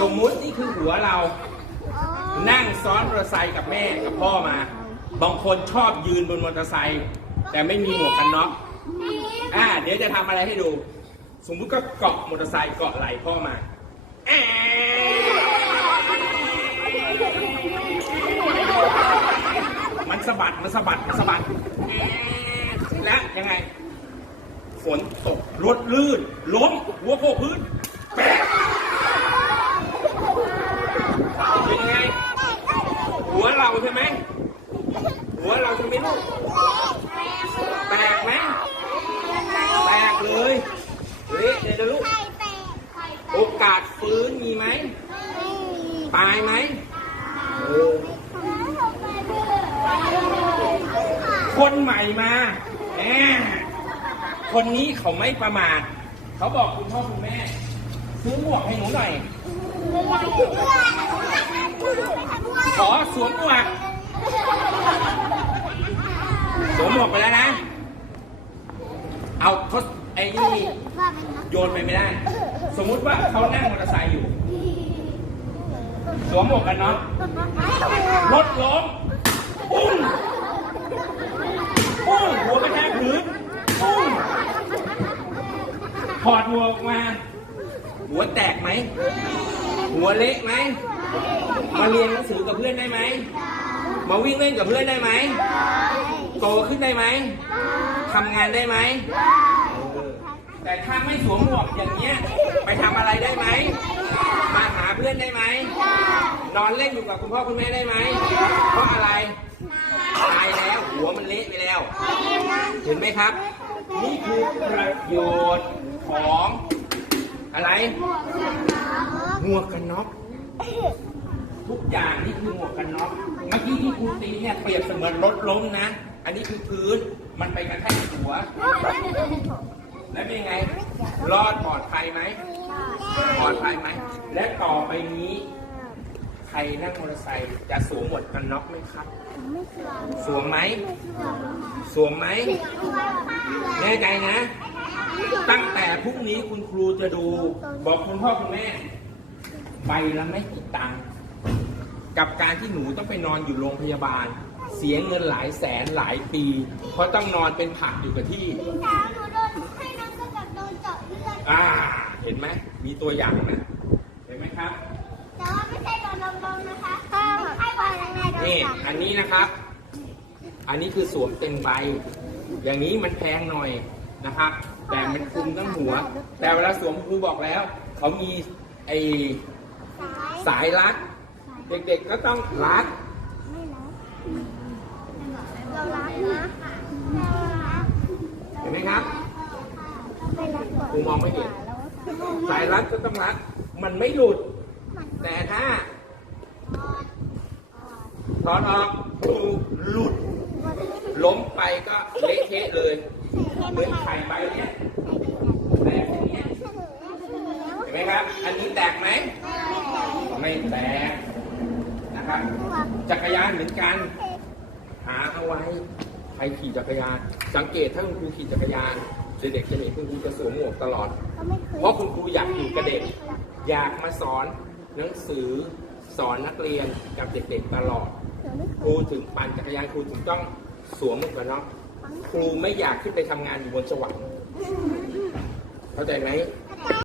สมมุตินี่คือหัวเรา นั่งซ้อนมอเตอร์ไซค์กับแม่กับพ่อมา บางคนชอบยืนบนมอเตอร์ไซค์แต่ไม่มีหมวกกันน็อกอ่าเดี๋ยวจะทำอะไรให้ดู สมมุติก็เกาะมอเตอร์ไซค์เกาะไหล่พ่อมาแอมันสะบัดมันสะบัดมันสะบัดแอะและยังไง ฝนตกรถลื่น ล้มหัวโขกพื้นแปะเป็นยังไง หัวเราใช่ไหม หัวเราใช่ไหมลูก แตกไหม แตกเลย เละเลยนะลูกโอกาสฟื้นมีไหมตายไหมเออคนใหม่มาแหมคนนี้เขาไม่ประมาท เขาบอกคุณพ่อคุณแม่ ซื้อหมวกให้หนูหน่อย ขอสวมหมวก สวมหมวกไปแล้วนะ เอาทศไอ้นี่ โยนไปไม่ได้ สมมุติว่าเขานั่งมอเตอร์ไซค์อยู่ สวมหมวกกันน็อกรถล้มปุ้งปุ้งหัวกระแทกพื้นปุ้งถอดหมวออกมา หัวแตกไหม หัวเละไหม มาเรียนหนังสือกับเพื่อนได้ไหม มาวิ่งเล่นกับเพื่อนได้ไหม โตขึ้นได้ไหม ทำงานได้ไหม แต่ถ้าไม่สวมหมวกอย่างเงี้ย ไปทำอะไรได้ไหม มาหาเพื่อนได้ไหม นอนเล่นอยู่กับคุณพ่อคุณแม่ได้ไหม เพราะอะไร ตายแล้วหัวมันเละไปแล้ว เห็นไหมครับ นี่คือประโยชน์ของอะไรหมวกกันน็อกทุกอย่างนี่คือหมวกกันน็อกเมื่อกี้ที่ครูตีเนี่ยเปรียบเสมือนรถล้มนะ อันนี้คือพื้นมันไปกระแทกหัว แล้วเป็นไง รอดปลอดภัยไหมปลอดภัยไหม และต่อไปนี้ ใครนั่งมอเตอร์ไซค์จะสวมหมวกกันน็อกไหมครับ สวมไหม สวมไหม แน่ใจนะ ตั้งแต่พรุ่งนี้คุณครูจะดู บอกคุณพ่อคุณแม่ใบละไม่กี่ตังค์กับการที่หนูต้องไปนอนอยู่โรงพยาบาล เสียเงินหลายแสนหลายปี เพราะต้องนอนเป็นผักอยู่กับที่ อ่า เห็นไหม มีตัวอย่างนะ เห็นไหมครับนี่อันนี้นะครับ อันนี้คือสวมเต็มใบ อย่างนี้มันแพงหน่อยนะครับ แต่มันคลุมทั้งหัว แต่เวลาสวมครูบอกแล้ว เขามีไอสายรัด เด็กๆก็ต้องรัด เห็นไหมครับ ครูม องไม่เห็น สายรัดก็ต้องรัด มันไม่หลุด แต่ถ้าถอนออกครูหลุด ล้มไปก็เละเทะเลยเหมือนไข่ใบเนี้ยแตกอย่างเงี้ยเห็นไหมครับ อันนี้แตกไหม ไม่แตกนะครับ จักรยานเหมือนกัน หาเอาไว้ใครขี่จักรยาน สังเกตถ้าคุณครูขี่จักรยาน เด็กๆจะเห็นคุณครูจะสวมหมวกตลอด เพราะคุณครูอยากอยู่กับเด็ก อยากมาสอนหนังสือสอนนักเรียนกับเด็กๆตลอด ครูถึงปั่นจักรยานครูถึงต้องสวมหมวกกันน็อกครูไม่อยากขึ้นไปทำงานอยู่บนสวรรค์เข้าใจไหมเ